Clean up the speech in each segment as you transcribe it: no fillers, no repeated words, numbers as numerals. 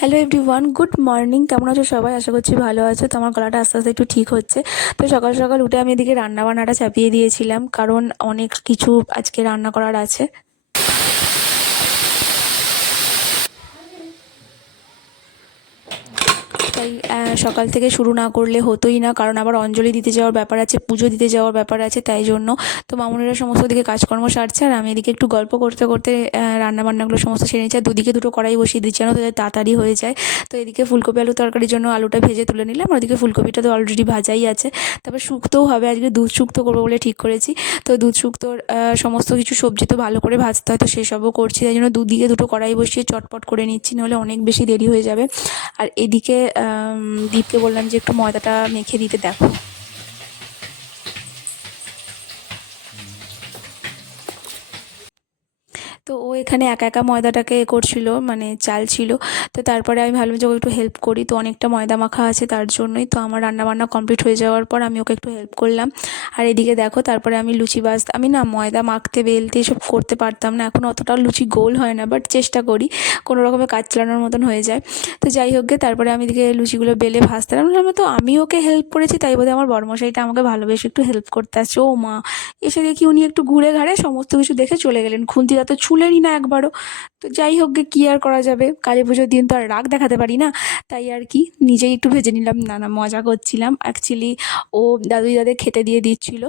Hello everyone, good morning. কেমন আছো সবাই? আশা করছি ভালো আছো। তো আমার গলাটা আস্তে আস্তে একটু ঠিক হচ্ছে। তো সকাল সকাল উঠে আমি এদিকে রান্নাবান্নাটা চাপিয়ে দিয়েছিলাম, কারণ অনেক কিছু আজকে রান্না করার আছে। তাই সকাল থেকে শুরু না করলে হতোই না, কারণ আবার অঞ্জলি দিতে যাওয়ার ব্যাপার আছে, পুজো দিতে যাওয়ার ব্যাপার আছে। তাই জন্য তো মামুনিরা সমস্ত দিকে কাজকর্ম সারছে, আর আমি এদিকে একটু গল্প করতে করতে রান্নাবান্নাগুলো সমস্ত সেরে নিচ্ছি। আর দুদিকে দুটো কড়াই বসিয়ে দিচ্ছি যেন, তাদের তাড়াতাড়ি হয়ে যায়। তো এদিকে ফুলকপি আলু তরকারির জন্য আলুটা ভেজে তুলে নিলাম, আর ওদিকে ফুলকপিটা তো অলরেডি ভাজাই আছে। তারপর শুক্তোও হবে, আজকে দুধ শুক্তো করবো বলে ঠিক করেছি। তো দুধ শুক্তোর সমস্ত কিছু সবজি তো ভালো করে ভাজতে হয়, তো সেসবও করছি। তাই জন্য দুদিকে দুটো কড়াই বসিয়ে চটপট করে নিচ্ছি, নাহলে অনেক বেশি দেরি হয়ে যাবে। আর এদিকে দীপকে বললাম যে একটু ময়দাটা মেখে দিতে, দেখো। তো ও এখানে একা একা ময়দাটাকে করছিল, মানে চাল ছিল। তো তারপরে আমি ভাবলাম যে ওকে একটু হেল্প করি। তো অনেকটা ময়দা মাখা আছে, তার জন্যই। তো আমার রান্নাবান্না কমপ্লিট হয়ে যাওয়ার পর আমি ওকে একটু হেল্প করলাম। আর এদিকে দেখো, তারপরে আমি লুচি আমি না ময়দা মাখতে বেলতে এসব করতে পারতাম না, এখন অতটা লুচি গোল হয় না, বাট চেষ্টা করি, কোনো রকমে কাজ চালানোর মতন হয়ে যায়। তো যাই হোক গে, তারপরে আমি এদিকে লুচিগুলো বেলে ভাজতে লাগলাম। তো আমি ওকে হেল্প করেছি, তাই বোধহয় আমার বড়মশাইটা আমাকে ভালোবেসে একটু হেল্প করতে আসছে। ও মা, এসে দেখি উনি একটু ঘুরে ঘাড়ে সমস্ত কিছু দেখে চলে গেলেন, খুন্তিটা তো ছুলেনই না একবারও। তো যাই হোক গে, কী আর করা যাবে, কালী পুজোর দিন তো আর রাগ দেখাতে পারি না। তাই আর কি, নিজেই একটু ভেজে নিলাম। না না, মজা করছিলাম অ্যাকচুয়ালি। ও দাদু দিদাদের খেতে দিয়ে দিচ্ছিল।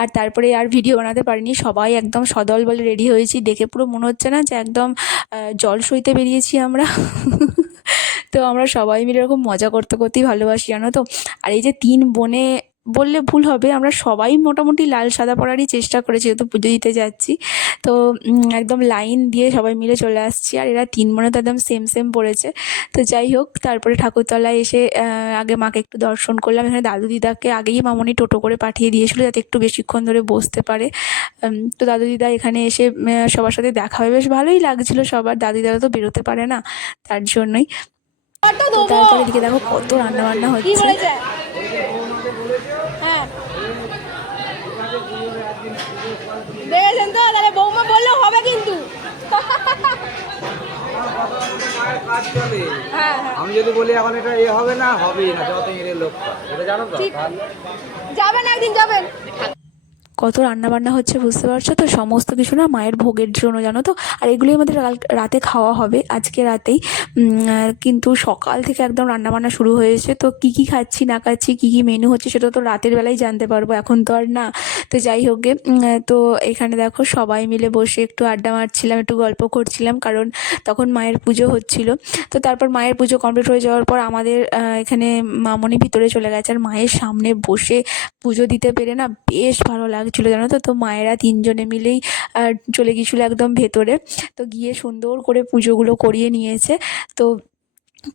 আর তারপরে আর ভিডিও বানাতে পারিনি, সবাই একদম সদল বলে রেডি হয়েছি, দেখে পুরো মনে হচ্ছে না যে একদম জল সইতে বেরিয়েছি আমরা। তো আমরা সবাই মিলে এরকম মজা করতে করতেই ভালোবাসি, জানো তো। আর এই যে তিন বোনে বললে ভুল হবে, আমরা সবাই মোটামুটি লাল সাদা পরারই চেষ্টা করেছি, যেহেতু পুজো দিতে যাচ্ছি। তো একদম লাইন দিয়ে সবাই মিলে চলে আসছি, আর এরা তিন বোনে তো একদম সেম সেম পড়েছে। তো যাই হোক, তারপরে ঠাকুরতলায় এসে আগে মাকে একটু দর্শন করলাম। এখানে দাদু দিদাকে আগেই মামনি টোটো করে পাঠিয়ে দিয়েছিল, যাতে একটু বেশিক্ষণ ধরে বসতে পারে। তো দাদু দিদা এখানে এসে সবার সাথে দেখা হয়ে বেশ ভালোই লাগছিল সবার। দাদু দিদা তো বেরোতে পারে না, তার জন্যই। তো তারপরে এদিকে দেখো কত রান্না বান্না হচ্ছে। হ্যাঁ, দেখেছেন তো, তাহলে বৌমা বললেও হবে কিন্তু। হ্যাঁ হ্যাঁ, আমি যদি বলি এখন এটা এ হবে না, হবেই না, যত এর লোক এটা জানো তো। ঠিক। যাবেন, একদিন যাবেন। কত রান্নাবান্না হচ্ছে বুঝতে পারছো তো, সমস্ত কিছু না মায়ের ভোগের জন্য, জানো তো। আর এগুলোই আমাদের রাতে খাওয়া হবে, আজকে রাতেই। কিন্তু সকাল থেকে একদম রান্নাবান্না শুরু হয়েছে। তো কী কী খাচ্ছি না খাচ্ছি, কী কী মেনু হচ্ছে, সেটা তো রাতের বেলায় জানতে পারবো, এখন তো আর না। তো যাই হোক গে, তো এখানে দেখো সবাই মিলে বসে একটু আড্ডা মারছিলাম, একটু গল্প করছিলাম, কারণ তখন মায়ের পুজো হচ্ছিল। তো তারপর মায়ের পুজো কমপ্লিট হয়ে যাওয়ার পর আমাদের এখানে মামনি ভিতরে চলে গেছে, আর মায়ের সামনে বসে পুজো দিতে পেরে না বেশ ভালো লাগছিলো, জানো তো। তো মায়েরা তিনজনে মিলেই চলে গিয়েছিলো একদম ভেতরে। তো গিয়ে সুন্দর করে পুজোগুলো করিয়ে নিয়েছে। তো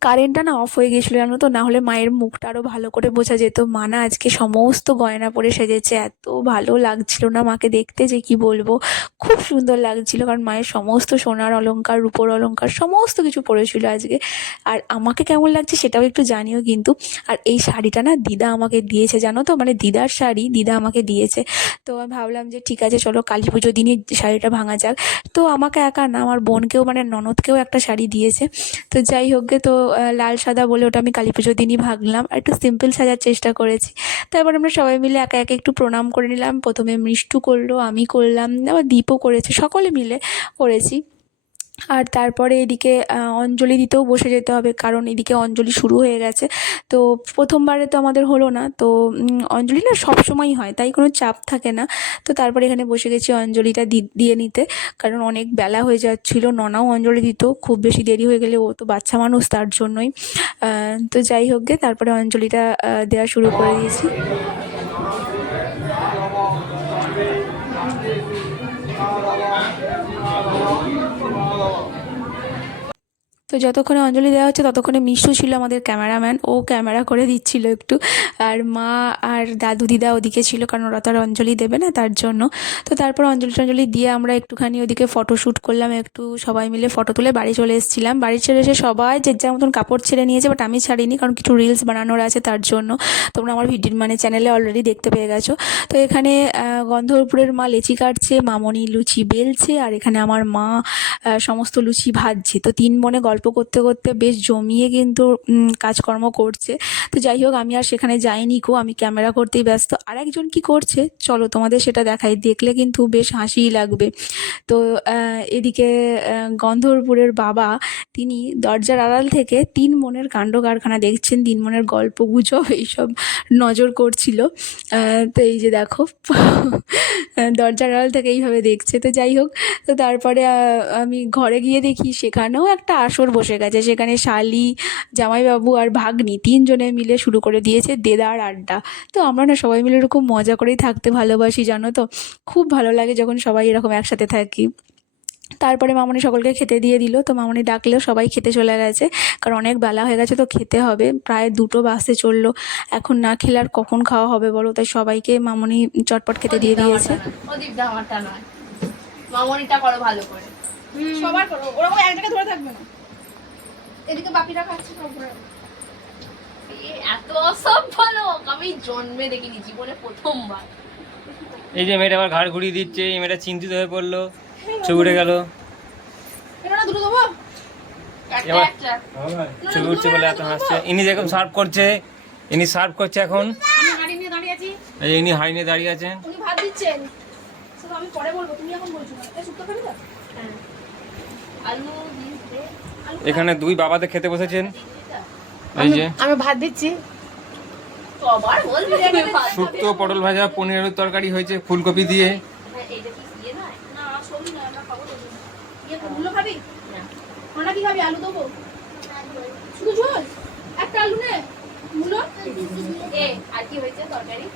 কারেন্টটা না অফ হয়ে গেছিলো, জানো তো, না হলে মায়ের মুখটা আরও ভালো করে বোঝা যেত। মা না আজকে সমস্ত গয়না পরে সেজেছে, এত ভালো লাগছিল না মাকে দেখতে যে কি বলবো, খুব সুন্দর লাগছিল। কারণ মায়ের সমস্ত সোনার অলংকার, রূপোর অলংকার সমস্ত কিছু পরেছিল আজকে। আর আমাকে কেমন লাগছে সেটাও একটু জানিও কিন্তু। আর এই শাড়িটা না দিদা আমাকে দিয়েছে, জানো তো, মানে দিদার শাড়ি দিদা আমাকে দিয়েছে। তো আমি ভাবলাম যে ঠিক আছে, চলো কালী পুজোর দিনই শাড়িটা ভাঙা যাক। তো আমাকে একা না, আমার বোনকেও, মানে ননদকেও একটা শাড়ি দিয়েছে। তো যাই হোক গে, তো লাল সাদা বলে ওটা আমি কালী পুজোর দিনই ভাঙলাম, আর একটু সিম্পল সাজার চেষ্টা করেছি। তারপর আমরা সবাই মিলে একে একে একটু প্রণাম করে নিলাম। প্রথমে মিষ্টু করলো, আমি করলাম, আবার দীপও করেছে, সকলে মিলে করেছি। আর তারপরে এদিকে অঞ্জলি দিতেও বসে যেতে হবে, কারণ এদিকে অঞ্জলি শুরু হয়ে গেছে। তো প্রথমবারে তো আমাদের হলো না, তো অঞ্জলি না সবসময়ই হয়, তাই কোনো চাপ থাকে না। তো তারপরে এখানে বসে গেছি অঞ্জলিটা দিয়ে নিতে, কারণ অনেক বেলা হয়ে যাচ্ছিলো। ননাও অঞ্জলি দিত, খুব বেশি দেরি হয়ে গেলে ও তো বাচ্চা মানুষ, তার জন্যই। তো যাই হোক গে, তারপরে অঞ্জলিটা দেওয়া শুরু করে দিয়েছি। তো যতক্ষণে অঞ্জলি দেওয়া হচ্ছে ততক্ষণে মিশু ছিল আমাদের ক্যামেরাম্যান, ও ক্যামেরা করে দিচ্ছিল একটু। আর মা আর দাদু দিদা ওদিকে ছিল, কারণ ওরা তো আর অঞ্জলি দেবে না, তার জন্য। তো তারপর অঞ্জলি টঞ্জলি দিয়ে আমরা একটুখানি ওদিকে ফটোশ্যুট করলাম, একটু সবাই মিলে ফটো তুলে বাড়ি চলে এসেছিলাম। বাড়ি ছেড়ে এসে সবাই যে যার মতন কাপড় ছেড়ে নিয়েছে, বাট আমি ছাড়িনি, কারণ কিছু রিলস বানানোর আছে, তার জন্য। তোমরা আমার ভিডিও মানে চ্যানেলে অলরেডি দেখতে পেয়ে গেছো। তো এখানে গন্ধর্বপুরের মা লেচি কাটছে, মামনি লুচি বেলছে, আর এখানে আমার মা সমস্ত লুচি ভাজছে। তো তিন বোনে গল্প গল্প করতে করতে বেশ জমিয়ে কিন্তু কাজকর্ম করছে। তো যাই হোক, আমি আর সেখানে যাইনি কো, আমি ক্যামেরা করতেই ব্যস্ত। আর একজন কী করছে চলো তোমাদের সেটা দেখাই, দেখলে কিন্তু বেশ হাসিই লাগবে। তো এদিকে গন্ধর্বপুরের বাবা তিনি দরজার আড়াল থেকে তিন বোনের কাণ্ড কারখানা দেখছেন, তিন বোনের গল্প গুজব এইসব নজর করছিল। তো এই যে দেখো দরজার আড়াল থেকে এইভাবে দেখছে। তো যাই হোক, তো তারপরে আমি ঘরে গিয়ে দেখি সেখানেও একটা আসর বসে গেছে। সেখানে শালি, জামাইবাবু আর ভাগ্নি তিনজনে মিলে শুরু করে দিয়েছে দেদার আড্ডা। তো আমরা না সবাই মিলে এরকম মজা করেই থাকতে ভালোবাসি জানো তো, খুব ভালো লাগে যখন সবাই এরকম একসাথে থাকি। তারপরে মামনি সকলকে খেতে দিয়ে দিল। তো মামনি ডাকলেও সবাই খেতে চলে গেছে, কারণ অনেক বেলা হয়ে গেছে তো খেতে হবে। প্রায় 2টো বাজতে চললো, এখন না খেলে আর কখন খাওয়া হবে বলো। তাই সবাইকে মামনি চটপট খেতে দিয়ে দিয়েছে। ওদীপদা আমারটা নয়, মামনিটা করো ভালো করে, সবার করো, ওরকম এক জায়গায় ধরে থাকবে না। এদিকে বাপিরা খাচ্ছে সব ঘুরে। এত অসভ্য লোক আমি জন্মে দেখিনি, জীবনে প্রথমবার। এই যে মেয়েটা আবার ঘাড় ঘুরিয়ে দিচ্ছে, এই মেয়েটা চিন্তিত হয়ে পড়লো, ছবি উঠে গেল। এটা না দুটো দেবো, একটা এবার একটা। ছবি উঠছে বলে এত হাসছে। ইনি দেখুন সার্ভ করছে, ইনি সার্ভ করছে এখন। আমি হাঁড়ি নিয়ে দাঁড়িয়ে আছি, এই যে ইনি হাই নিয়ে দাঁড়িয়ে আছেন। উনি ভাত দিচ্ছেন। সব আমি পরে বলবো, তুমি এখন বলছো না। এই শুক্তো খাবি তো? হ্যাঁ। আলু দিয়ে আলু এখানে দুই বাবাতে খেতে বসেছেন। এই যে আমি ভাত দিচ্ছি। তো আবার বলবি রে ভাত। শুক্তো, পটল ভাজা, পনির আলুর তরকারি হয়েছে ফুলকপি দিয়ে। হ্যাঁ, এইটা কি ইয়ে নয়? না, সবই নয়, আমরা খাবো তো। ইয়ে মূলো খাবি? না। ওনা কি খাবি? আলু দেবো? শুধু ঝোল? একটা আলু নে। মূলো? আর কি হয়েছে তরকারি?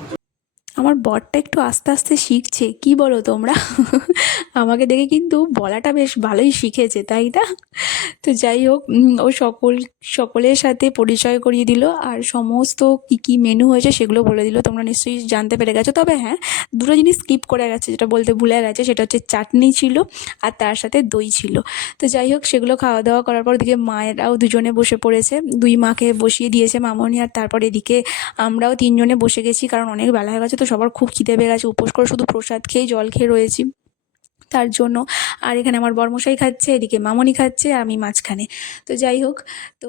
আমার বরটা একটু আস্তে আস্তে শিখছে, কি বলো তোমরা? আমাকে দেখে কিন্তু বলাটা বেশ ভালোই শিখেছে, তাই না? তো যাই হোক, ও সকলের সাথে পরিচয় করিয়ে দিল, আর সমস্ত কী কী মেনু হয়েছে সেগুলো বলে দিল। তোমরা নিশ্চয়ই জানতে পেরে গেছো। তবে হ্যাঁ, দুটো জিনিস স্কিপ করে গেছে, যেটা বলতে ভুলে গেছে, সেটা হচ্ছে চাটনি ছিল আর তার সাথে দই ছিল। তো যাই হোক, সেগুলো খাওয়া দাওয়া করার পর দিকে মায়েরাও দুজনে বসে পড়েছে, দুই মাকে বসিয়ে দিয়েছে মামনি। আর তারপর এদিকে আমরাও তিনজনে বসে গেছি, কারণ অনেক বেলা হয়ে গেছে তো সবার খুব খিদে পেয়ে গেছে। উপোস করে শুধু প্রসাদ খেয়েই জল খেয়ে রয়েছি তার জন্য। আর এখানে আমার বরমশাই খাচ্ছে, এদিকে মামনি খাচ্ছে, আর আমি মাঝখানে। তো যাই হোক, তো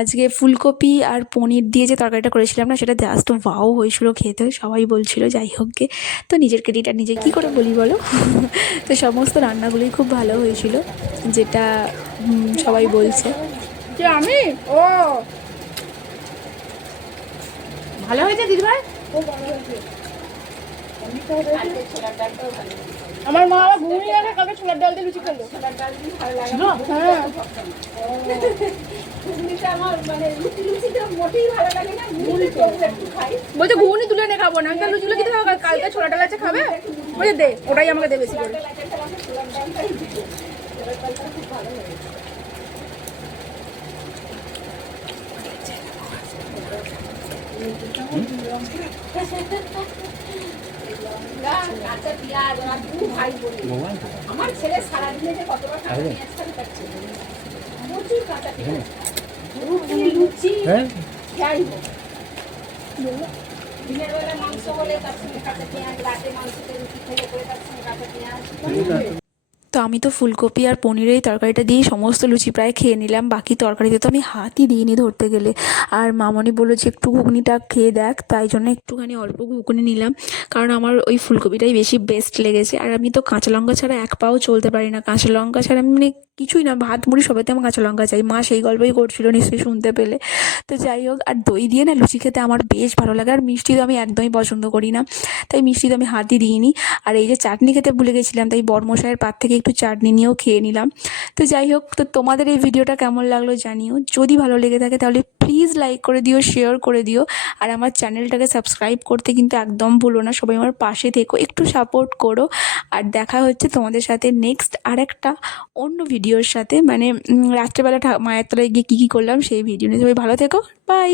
আজকে ফুলকপি আর পনির দিয়ে যে তরকারিটা করেছিলাম না, সেটা জাস্ট ওয়াও হয়েছিল খেতে, সবাই বলছিল। যাই হোক গে, তো নিজের ক্রেডিট আর নিজে কী করে বলি বলো। তো সমস্ত রান্নাগুলোই খুব ভালো হয়েছিল, যেটা সবাই বলছে। যে আমি ও ভালো হয়েছে দিদিভাই, খুব ভালো হয়েছে। আমার মা আবার ঘুমিয়ে গেছে, কালকে ছোলার ডাল দিয়ে লুচি খেলো। ছোলার ডাল দিয়ে ভালো লাগে। হ্যাঁ, ঘুগনিটা আমার মানে লুচিটা মোটেই ভালো লাগে না, ঘুগনি একটু খাই। বলছে ঘুগনি তুলে এনে খাবো না, আমি লুচিগুলো খেতে খাবো, কালকে ছোলার ডাল আছে খাবে, বলছে দে, ওটাই আমাকে দে বেশি করে। কাঁচা পেঁয়াজ আমার দু ভাই বলি, আমার ছেলে সারাদিনে যে কতবার কাঁচা পেঁয়াজ খাবে তার ছেলে প্রচুর কাঁচা পেঁয়াজ, রুটি লুচি যাই হোক, দিনের বেলা মাংস হলে তার সঙ্গে কাঁচা পেঁয়াজ, রাতে মাংসতে রুটি খেলে করে তার সঙ্গে কাঁচা পেঁয়াজ। তো আমি তো ফুলকপি আর পনিরের এই তরকারিটা দিয়েই সমস্ত লুচি প্রায় খেয়ে নিলাম, বাকি তরকারিতে তো আমি হাতই দিইনি ধরতে গেলে। আর মামনি বললো যে একটু ঘুগনিটা খেয়ে দেখ, তাই জন্য একটুখানি অল্প ঘুগনি নিলাম, কারণ আমার ওই ফুলকপিটাই বেশি বেস্ট লেগেছে। আর আমি তো কাঁচা লঙ্কা ছাড়া এক পাও চলতে পারি না, কাঁচা লঙ্কা ছাড়া আমি মানে কিছুই না, ভাত মুড়ি সবাইতে আমার কাঁচা লঙ্কা চাই। মা সেই গল্পই করছিল, নিশ্চয়ই শুনতে পেলে। তো যাই হোক, আর দই দিয়ে না লুচি খেতে আমার বেশ ভালো লাগে। আর মিষ্টি তো আমি একদমই পছন্দ করি না, তাই মিষ্টি তো আমি হাতই দিইনি। আর এই যে চাটনি খেতে ভুলে গেছিলাম, তাই বরমশাইয়ের পাত থেকে একটু চাটনি নিয়েও খেয়ে নিলাম। তো যাই হোক, তো তোমাদের এই ভিডিওটা কেমন লাগলো জানিও। যদি ভালো লেগে থাকে তাহলে প্লিজ লাইক করে দিও, শেয়ার করে দিও, আর আমার চ্যানেলটাকে সাবস্ক্রাইব করতে কিন্তু একদম ভুলো না। সবাই আমার পাশে থেকো, একটু সাপোর্ট করো। আর দেখা হচ্ছে তোমাদের সাথে নেক্সট আরেকটা অন্য ভিডিওর সাথে, মানে রাত্রেবেলা মায়ের তলায় গিয়ে কী কী করলাম সেই ভিডিও নিয়ে। সবাই ভালো থেকো, বাই।